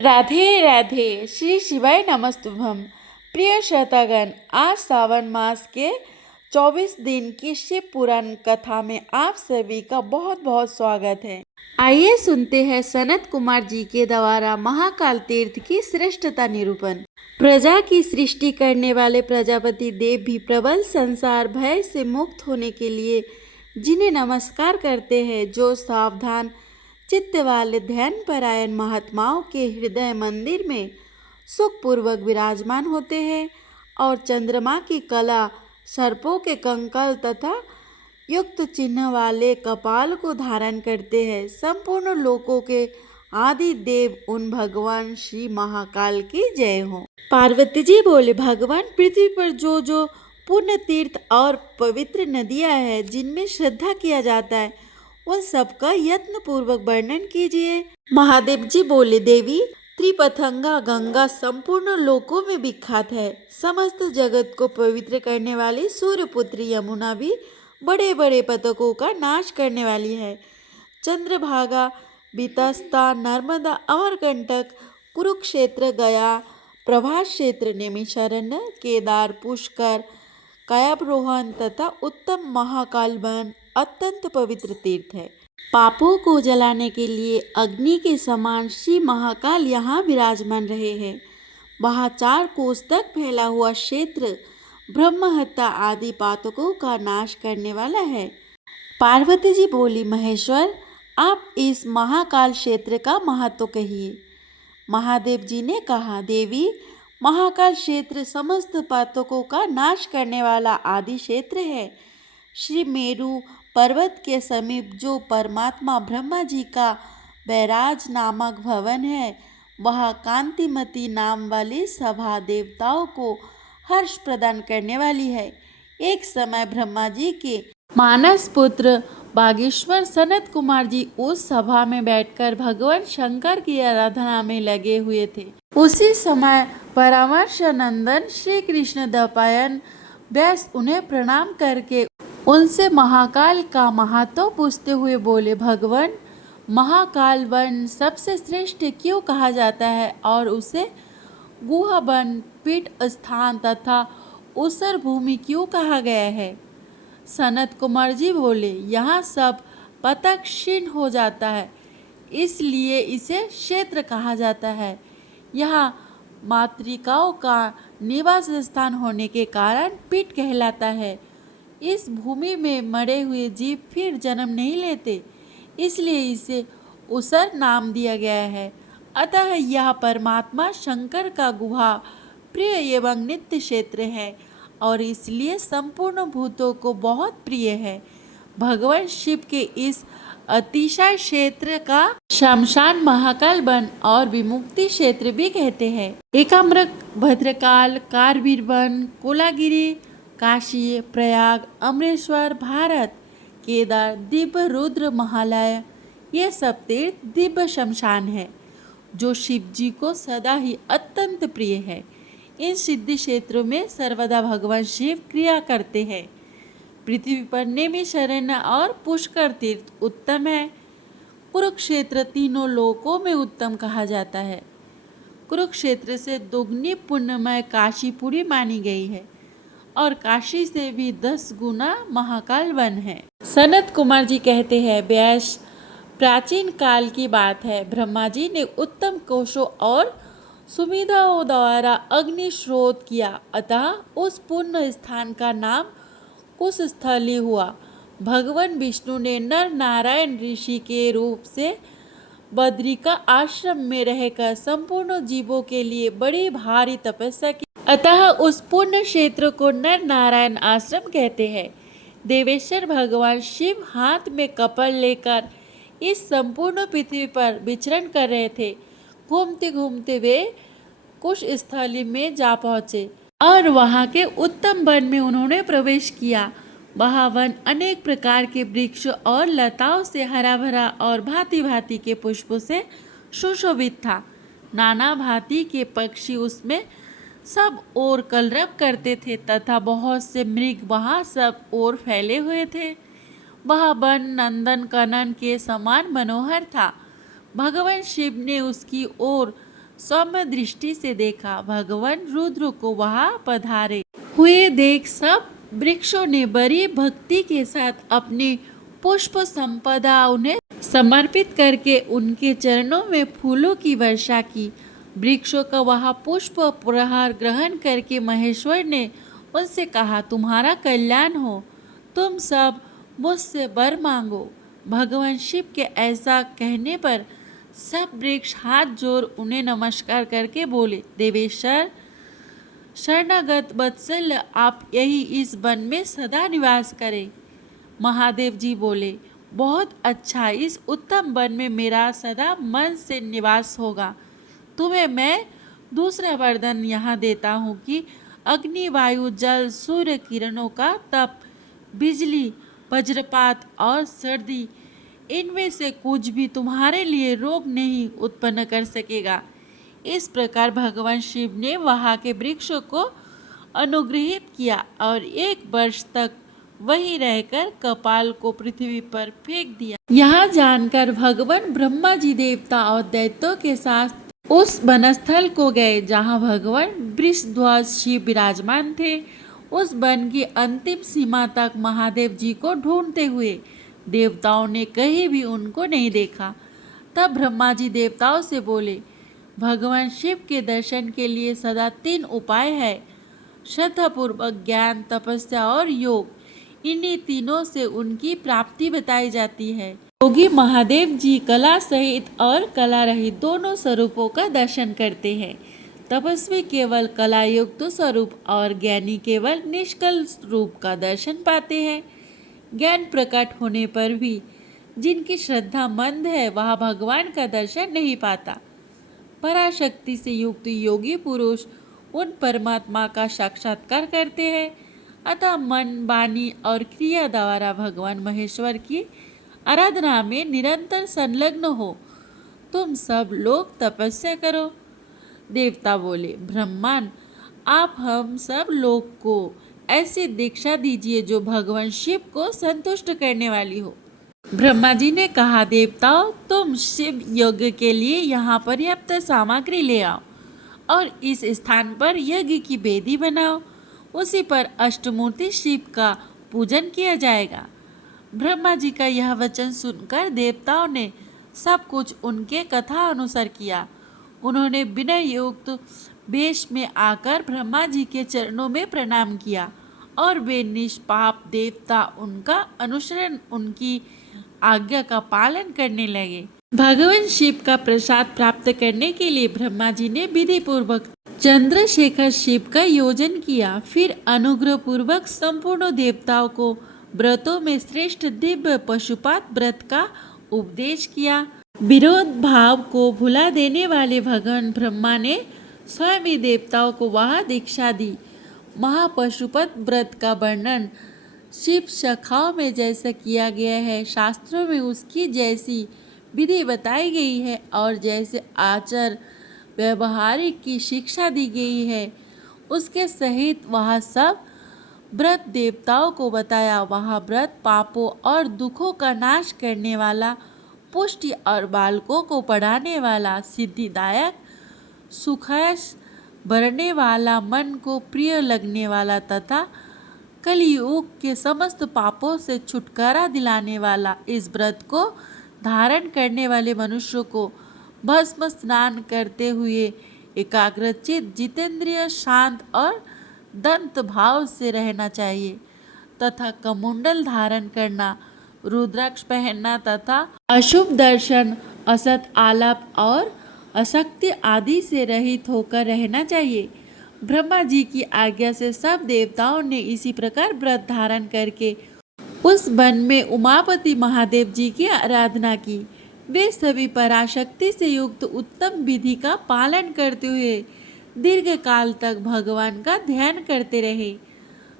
राधे राधे, श्री शिवाय नमस्तुभ्यम। प्रिय श्रोतागण, आज सावन मास के 24 दिन की शिव पुराण कथा में आप सभी का बहुत बहुत स्वागत है। आइए सुनते हैं सनत कुमार जी के द्वारा महाकाल तीर्थ की श्रेष्ठता निरूपण। प्रजा की सृष्टि करने वाले प्रजापति देव भी प्रबल संसार भय से मुक्त होने के लिए जिन्हें नमस्कार करते हैं, जो सावधान चित्त वाले ध्यान परायण महात्माओं के हृदय मंदिर में सुखपूर्वक विराजमान होते हैं और चंद्रमा की कला, सर्पों के कंकल तथा युक्त चिन्ह वाले कपाल को धारण करते हैं। संपूर्ण लोकों के आदि देव उन भगवान श्री महाकाल की जय हो। पार्वती जी बोले, भगवान पृथ्वी पर जो जो पुण्य तीर्थ और पवित्र नदियां हैं जिनमें श्रद्धा किया जाता है, उन सबका यत्न पूर्वक वर्णन कीजिए। महादेव जी बोले, देवी त्रिपथंगा गंगा संपूर्ण लोकों में विख्यात है। समस्त जगत को पवित्र करने वाली सूर्यपुत्री यमुना भी बड़े बड़े पतकों का नाश करने वाली है। चंद्रभागा, बीतस्ता, नर्मदा, अमरकंटक, कुरुक्षेत्र, गया, प्रभास क्षेत्र, नैमिषारण्य, केदार, पुष्कर, कायारोहण तथा उत्तम महाकाल वन अत्यंत पवित्र तीर्थ है। पापों को जलाने के लिए अग्नि के समान श्री महाकाल यहाँ विराजमान रहे हैं। वहाँ 4 कोस तक फैला हुआ क्षेत्र ब्रह्महत्या आदि पातकों का नाश करने वाला है। पार्वती जी बोली, महेश्वर आप इस महाकाल क्षेत्र का महत्व कहिए। महादेव जी ने कहा, देवी महाकाल क्षेत्र समस्त पातकों का नाश करने वाला आदि क्षेत्र है। श्री मेरु पर्वत के समीप जो परमात्मा ब्रह्मा जी का बैराज नामक भवन है, वह कांतिमती नाम वाली सभा देवताओं को हर्ष प्रदान करने वाली है। एक समय ब्रह्मा जी के मानस पुत्र बागेश्वर सनत कुमार जी उस सभा में बैठकर भगवान शंकर की आराधना में लगे हुए थे। उसी समय परामर्श नंदन श्री कृष्ण द्वैपायन व्यास उन्हें प्रणाम करके उनसे महाकाल का महत्व पूछते हुए बोले, भगवान महाकाल वन सबसे श्रेष्ठ क्यों कहा जाता है और उसे गुहा वन, पीठ स्थान तथा ऊसर भूमि क्यों कहा गया है? सनत कुमार जी बोले, यहाँ सब पतक क्षीण हो जाता है, इसलिए इसे क्षेत्र कहा जाता है। यहाँ मातृकाओं का निवास स्थान होने के कारण पीठ कहलाता है। इस भूमि में मरे हुए जीव फिर जन्म नहीं लेते, इसलिए इसे उसर नाम दिया गया है। अतः यह परमात्मा शंकर का गुहा प्रिय एवं नित्य क्षेत्र है और इसलिए संपूर्ण भूतों को बहुत प्रिय है। भगवान शिव के इस अतिशय क्षेत्र का शमशान महाकाल वन और विमुक्ति क्षेत्र भी कहते हैं। एकाम्रक, भद्रकाल, कारवीर वन, कोलागिरी, काशी, प्रयाग, अमरेश्वर, भारत, केदार, दिव्य रुद्र, महालय, ये सब तीर्थ दिव्य शमशान है जो शिव जी को सदा ही अत्यंत प्रिय है। इन सिद्धि क्षेत्रों में सर्वदा भगवान शिव क्रिया करते हैं। पृथ्वी पर नैमिषारण्य और पुष्कर तीर्थ उत्तम है। कुरुक्षेत्र तीनों लोकों में उत्तम कहा जाता है। कुरुक्षेत्र से दुगनी पुण्यमय काशीपुरी मानी गई है और काशी से भी 10 गुना महाकाल वन है। सनत कुमार जी कहते हैं, व्यास प्राचीन काल की बात है, ब्रह्मा जी ने उत्तम कोशों और सुविधाओं द्वारा अग्नि स्रोत किया, अतः उस पुण्य स्थान का नाम कुशस्थली हुआ। भगवान विष्णु ने नर नारायण ऋषि के रूप से बद्रिका आश्रम में रहकर संपूर्ण जीवों के लिए बड़ी भारी तपस्या की, अतः उस पुण्य क्षेत्र को नर नारायण आश्रम कहते हैं। देवेश्वर भगवान शिव हाथ में कपल लेकर इस संपूर्ण पृथ्वी पर विचरण कर रहे थे। घूमते घूमते वे कुश स्थली में जा पहुँचे और वहाँ के उत्तम वन में उन्होंने प्रवेश किया। वह वन अनेक प्रकार के वृक्ष और लताओं से हरा भरा और भांति भांति के पुष्पों से सुशोभित था। नाना भांति के पक्षी उसमें सब ओर कलरव करते थे तथा बहुत से मृग वहाँ सब ओर फैले हुए थे। वह वन नंदन कनन के समान मनोहर था। भगवान शिव ने उसकी ओर सौम्य दृष्टि से देखा। भगवान रुद्र को वहां पधारे हुए देख सब वृक्षों ने बड़ी भक्ति के साथ अपनी पुष्प संपदा उन्हें समर्पित करके उनके चरणों में फूलों की वर्षा की। वृक्षों का वह पुष्प प्रहार ग्रहण करके महेश्वर ने उनसे कहा, तुम्हारा कल्याण हो, तुम सब मुझसे वर मांगो। भगवान शिव के ऐसा कहने पर सब वृक्ष हाथ जोड़ उन्हें नमस्कार करके बोले, देवेश्वर शरणागत वत्सल्य, आप यही इस वन में सदा निवास करें। महादेव जी बोले, बहुत अच्छा, इस उत्तम वन में मेरा सदा मन से निवास होगा। तुम्हें मैं दूसरा वरदान यहाँ देता हूँ कि अग्नि, वायु, जल, सूर्य किरणों का तप, बिजली, वज्रपात और सर्दी, इनमें से कुछ भी तुम्हारे लिए रोग नहीं उत्पन्न कर सकेगा। इस प्रकार भगवान शिव ने वहाँ के वृक्षों को अनुग्रहित किया और 1 वर्ष तक वहीं रहकर कपाल को पृथ्वी पर फेंक दिया। यह जानकर भगवान ब्रह्मा जी देवता और दैत्यों के साथ उस वनस्थल को गए जहाँ भगवान वृषध्वज शिव विराजमान थे। उस वन की अंतिम सीमा तक महादेव जी को ढूंढते हुए देवताओं ने कहीं भी उनको नहीं देखा। तब ब्रह्मा जी देवताओं से बोले, भगवान शिव के दर्शन के लिए सदा 3 उपाय है, श्रद्धापूर्वक ज्ञान, तपस्या और योग। इन्हीं तीनों से उनकी प्राप्ति बताई जाती है। योगी महादेव जी कला सहित और कला रहित दोनों स्वरूपों का दर्शन करते हैं। तपस्वी केवल कला युक्त स्वरूप और ज्ञानी केवल निष्कल रूप का दर्शन पाते हैं। ज्ञान प्रकट होने पर भी जिनकी श्रद्धा मंद है वह भगवान का दर्शन नहीं पाता। पराशक्ति से युक्त योगी पुरुष उन परमात्मा का साक्षात्कार करते हैं। अतः मन, वाणी और क्रिया द्वारा भगवान महेश्वर की आराधना में निरंतर संलग्न हो। तुम सब लोग तपस्या करो। देवता बोले, ब्रह्मन, आप हम सब लोग को ऐसी दीक्षा दीजिए जो भगवान शिव को संतुष्ट करने वाली हो। ब्रह्मा जी ने कहा, देवताओं, तुम शिव यज्ञ के लिए यहाँ पर्याप्त सामग्री ले आओ और इस स्थान पर यज्ञ की वेदी बनाओ। उसी पर अष्टमूर्ति शिव का पूजन किया जाएगा। ब्रह्मा जी का यह वचन सुनकर देवताओं ने सब कुछ उनके कथा अनुसार किया। उन्होंने विनय युक्त वेश में आकर ब्रह्मा जी के चरणों में प्रणाम किया और वे निष्पाप देवता उनका अनुसरण, उनकी आज्ञा का पालन करने लगे। भगवान शिव का प्रसाद प्राप्त करने के लिए ब्रह्मा जी ने विधि पूर्वक चंद्रशेखर शिव का योजन किया। फिर अनुग्रह पूर्वक संपूर्ण देवताओं को व्रतों में श्रेष्ठ दिव्य पशुपात व्रत का उपदेश किया। विरोध भाव को भुला देने वाले भगवान ब्रह्मा ने स्वयं ही देवताओं को वह दीक्षा दी। महापशुपत व्रत का वर्णन शिव शाखाओं में जैसा किया गया है, शास्त्रों में उसकी जैसी विधि बताई गई है और जैसे आचार व्यवहारिक की शिक्षा दी गई है, उसके सहित वह सब व्रत देवताओं को बताया। वह व्रत पापों और दुखों का नाश करने वाला, पुष्टि और बालकों को पढ़ाने वाला, सिद्धिदायक, सुखयश भरने वाला, मन को प्रिय लगने वाला तथा कलियुग के समस्त पापों से छुटकारा दिलाने वाला। इस व्रत को धारण करने वाले मनुष्यों को भस्म स्नान करते हुए एकाग्रचित, जितेंद्रिय, शांत और दंत भाव से रहना चाहिए तथा कमुंडल धारण करना, रुद्राक्ष पहनना तथा अशुभ दर्शन, असत आलाप और अशक्ति आदि से रहित होकर रहना चाहिए। ब्रह्मा जी की आज्ञा से सब देवताओं ने इसी प्रकार व्रत धारण करके उस वन में उमापति महादेव जी की आराधना की। वे सभी पराशक्ति से युक्त उत्तम विधि का पालन करते हुए दीर्घ काल तक भगवान का ध्यान करते रहे।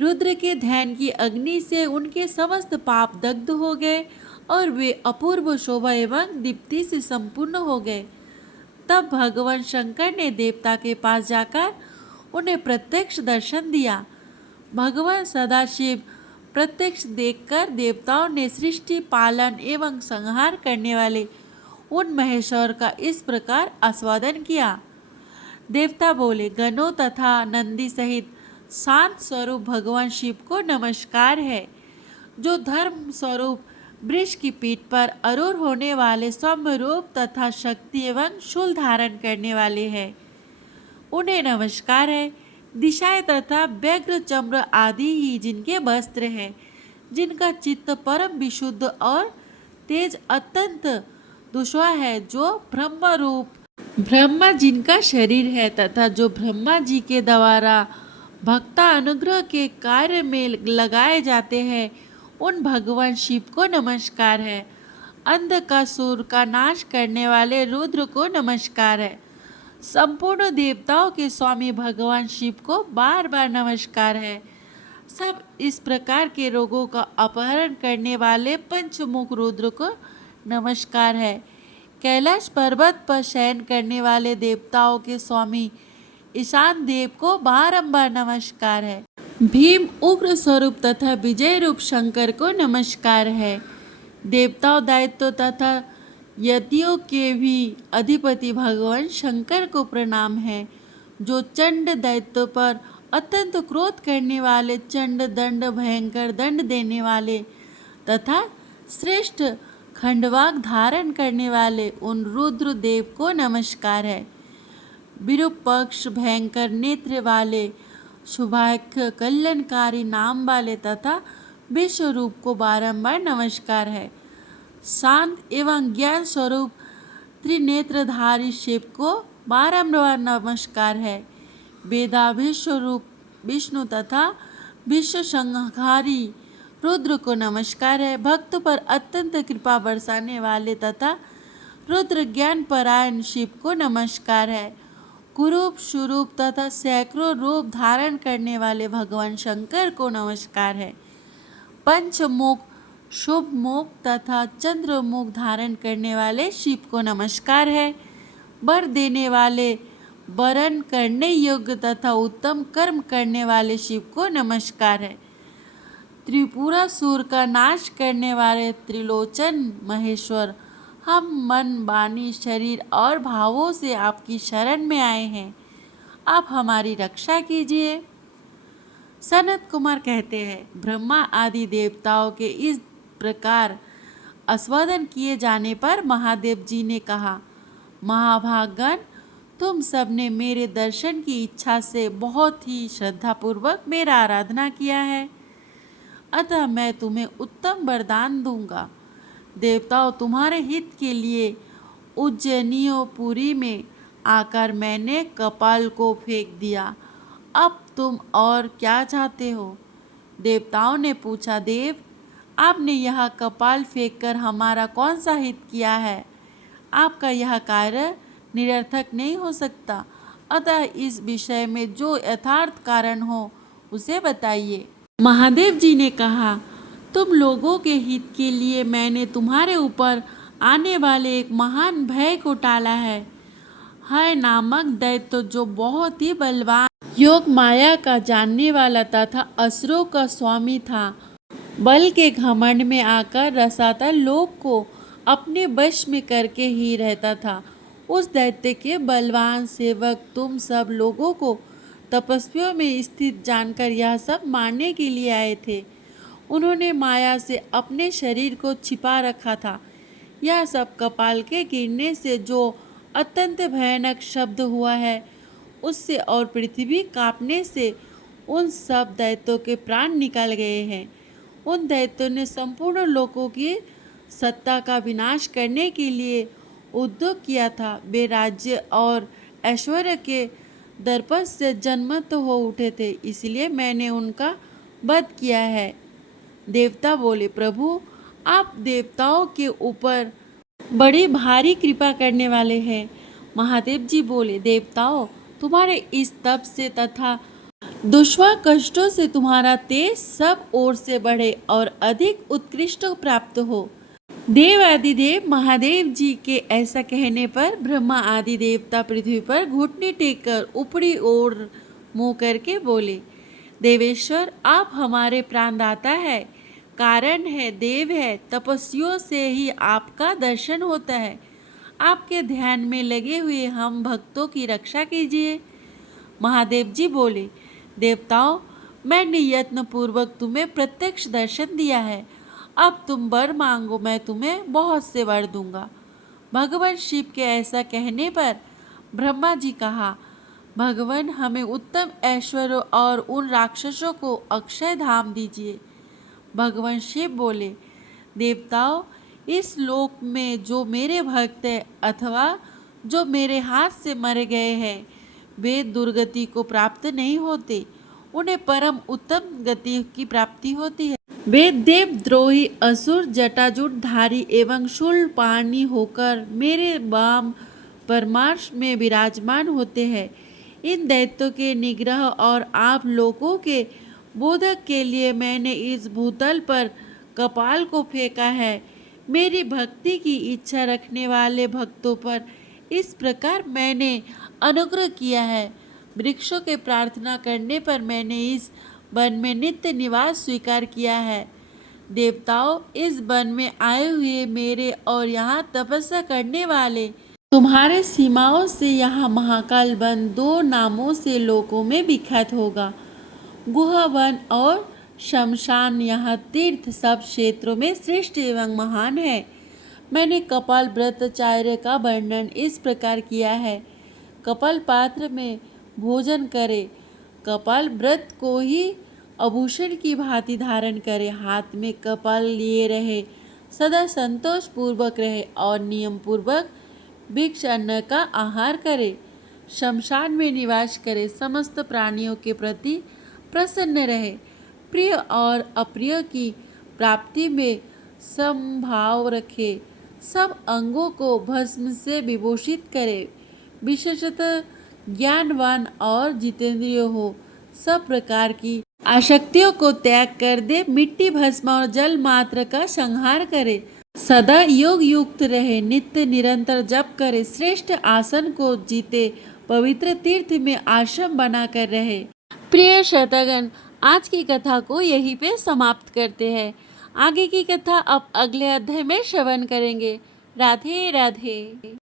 रुद्र के ध्यान की अग्नि से उनके समस्त पाप दग्ध हो गए और वे अपूर्व शोभा एवं दीप्ति से संपूर्ण हो गए। तब भगवान शंकर ने देवता के पास जाकर उन्हें प्रत्यक्ष दर्शन दिया। भगवान सदाशिव प्रत्यक्ष देखकर देवताओं ने सृष्टि, पालन एवं संहार करने वाले उन महेश्वर का इस प्रकार आस्वादन किया। देवता बोले, गणों तथा नंदी सहित शांत स्वरूप भगवान शिव को नमस्कार है, जो धर्म स्वरूप वृक्ष की पीठ पर आरूढ़ होने वाले सौम्य रूप तथा शक्ति एवं शूल धारण करने वाले हैं। उन्हें नमस्कार है। दिशाएं तथा व्यग्र चम्र आदि ही जिनके वस्त्र हैं, जिनका चित्त परम विशुद्ध और तेज अत्यंत दुष्वा है, जो ब्रह्म रूप ब्रह्मा जिनका शरीर है तथा जो ब्रह्मा जी के द्वारा भक्ता अनुग्रह के कार्य में लगाए जाते हैं, उन भगवान शिव को नमस्कार है। अंधकासुर का नाश करने वाले रुद्र को नमस्कार है। संपूर्ण देवताओं के स्वामी भगवान शिव को बार बार नमस्कार है। सब इस प्रकार के रोगों का अपहरण करने वाले पंचमुख रुद्र को नमस्कार है। कैलाश पर्वत पर शयन करने वाले देवताओं के स्वामी ईशान देव को बारंबार नमस्कार है। भीम उग्र स्वरूप तथा विजय रूप शंकर को नमस्कार है। देवताओं दैत्यों तथा यतियों के भी अधिपति भगवान शंकर को प्रणाम है, जो चंड दैत्यों पर अत्यंत क्रोध करने वाले, चंड दंड भयंकर दंड देने वाले तथा श्रेष्ठ खंडवाक धारण करने वाले उन रुद्र देव को नमस्कार है। विरूपक्ष भयंकर नेत्र वाले, शुभाख्य कल्याणकारी नाम वाले तथा विश्व रूप को बारंबार नमस्कार है। शांत एवं ज्ञान स्वरूप त्रिनेत्रधारी शिव को बारंबार नमस्कार है। वेदाभीष्व रूप विष्णु तथा विश्व संहारी रुद्र को नमस्कार है। भक्त पर अत्यंत कृपा बरसाने वाले तथा रुद्र ज्ञान परायण शिव को नमस्कार है। कुरूप स्वरूप तथा सैकड़ों रूप धारण करने वाले भगवान शंकर को नमस्कार है। पंचमुख शुभ मुख तथा चंद्रमुख धारण करने वाले शिव को नमस्कार है। वर देने वाले, वरण करने योग्य तथा उत्तम कर्म करने वाले शिव को नमस्कार है। त्रिपुरासुर का नाश करने वाले त्रिलोचन महेश्वर, हम मन वाणी शरीर और भावों से आपकी शरण में आए हैं, आप हमारी रक्षा कीजिए। सनत कुमार कहते हैं, ब्रह्मा आदि देवताओं के इस प्रकार अस्वादन किए जाने पर महादेव जी ने कहा, महाभागगण, तुम सबने मेरे दर्शन की इच्छा से बहुत ही श्रद्धापूर्वक मेरा आराधना किया है, अतः मैं तुम्हें उत्तम वरदान दूंगा। देवताओं, तुम्हारे हित के लिए उज्जैनियोपुरी में आकर मैंने कपाल को फेंक दिया, अब तुम और क्या चाहते हो? देवताओं ने पूछा, देव, आपने यह कपाल फेंककर हमारा कौन सा हित किया है? आपका यह कार्य निरर्थक नहीं हो सकता, अतः इस विषय में जो यथार्थ कारण हो उसे बताइए। महादेव जी ने कहा, तुम लोगों के हित के लिए मैंने तुम्हारे ऊपर आने वाले एक महान भय को टाला है। नामक दैत्य, जो बहुत ही बलवान, योग माया का जानने वाला तथा असुरों का स्वामी था, बल के घमंड में आकर रसातल लोक को अपने वश में करके ही रहता था। उस दैत्य के बलवान सेवक तुम सब लोगों को तपस्वियों में स्थित जानकर यह सब मारने के लिए आए थे। उन्होंने माया से अपने शरीर को छिपा रखा था। यह सब कपाल के गिरने से जो अत्यंत भयानक शब्द हुआ है, उससे और पृथ्वी कांपने से उन सब दैत्यों के प्राण निकल गए हैं। उन दैत्यों ने संपूर्ण लोकों की सत्ता का विनाश करने के लिए उद्योग किया था। वे राज्य और ऐश्वर्य के दर्पण से जन्मत हो उठे थे, इसलिए मैंने उनका वध किया है। देवता बोले, प्रभु, आप देवताओं के ऊपर बड़ी भारी कृपा करने वाले हैं। महादेव जी बोले, देवताओं, तुम्हारे इस तप से तथा दुष्वार कष्टों से तुम्हारा तेज सब ओर से बढ़े और अधिक उत्कृष्ट प्राप्त हो। देव आदि देव महादेव जी के ऐसा कहने पर ब्रह्मा आदि देवता पृथ्वी पर घुटने टेककर ऊपरी ओर मुंह करके बोले, देवेश्वर, आप हमारे प्राणदाता है, कारण है, देव है, तपस्वियों से ही आपका दर्शन होता है। आपके ध्यान में लगे हुए हम भक्तों की रक्षा कीजिए। महादेव जी बोले, देवताओं, मैंने यत्न पूर्वक तुम्हें प्रत्यक्ष दर्शन दिया है। अब तुम वर मांगो, मैं तुम्हें बहुत से वर दूंगा। भगवान शिव के ऐसा कहने पर ब्रह्मा जी कहा, भगवान, हमें उत्तम ऐश्वर्य और उन राक्षसों को अक्षय धाम दीजिए। भगवान शिव बोले, देवताओं, इस लोक में जो मेरे भक्त हैं अथवा जो मेरे हाथ से मर गए हैं, वे दुर्गति को प्राप्त नहीं होते, उन्हें परम उत्तम गति की प्राप्ति होती है। वे देवद्रोही असुर जटाजुटधारी एवं शूलपाणी होकर मेरे वाम परमार्श में विराजमान होते हैं। इन दैत्यों के निग्रह और आप लोगों के बोधक के लिए मैंने इस भूतल पर कपाल को फेंका है। मेरी भक्ति की इच्छा रखने वाले भक्तों पर इस प्रकार मैंने अनुग्रह किया है। वृक्षों के प्रार्थना करने पर मैंने इस वन में नित्य निवास स्वीकार किया है। देवताओं, इस वन में आए हुए मेरे और यहाँ तपस्या करने वाले तुम्हारे सीमाओं से यहाँ महाकाल वन दो नामों से लोगों में विख्यात होगा। गुहा वन और शमशान यहाँ तीर्थ सब क्षेत्रों में श्रेष्ठ एवं महान है। मैंने कपाल व्रताचार्य का वर्णन इस प्रकार किया है। कपाल पात्र में भोजन करे, कपाल व्रत को ही आभूषण की भांति धारण करे, हाथ में कपाल लिए रहे, सदा संतोष पूर्वक रहे और नियम पूर्वक भिक्ष अन्न का आहार करे, शमशान में निवास करे, समस्त प्राणियों के प्रति प्रसन्न रहे, प्रिय और अप्रिय की प्राप्ति में समभाव रखे, सब अंगों को भस्म से विभूषित करे, विशेषतः ज्ञानवान और जितेंद्रिय हो, सब प्रकार की आसक्तियों को त्याग कर दे, मिट्टी भस्म और जल मात्र का संहार करे, सदा योग युक्त रहे, नित्य निरंतर जप करे, श्रेष्ठ आसन को जीते, पवित्र तीर्थ में आश्रम बनाकर रहे। प्रिय श्रोतागण, आज की कथा को यहीं पे समाप्त करते हैं। आगे की कथा अब अगले अध्याय में श्रवण करेंगे। राधे राधे।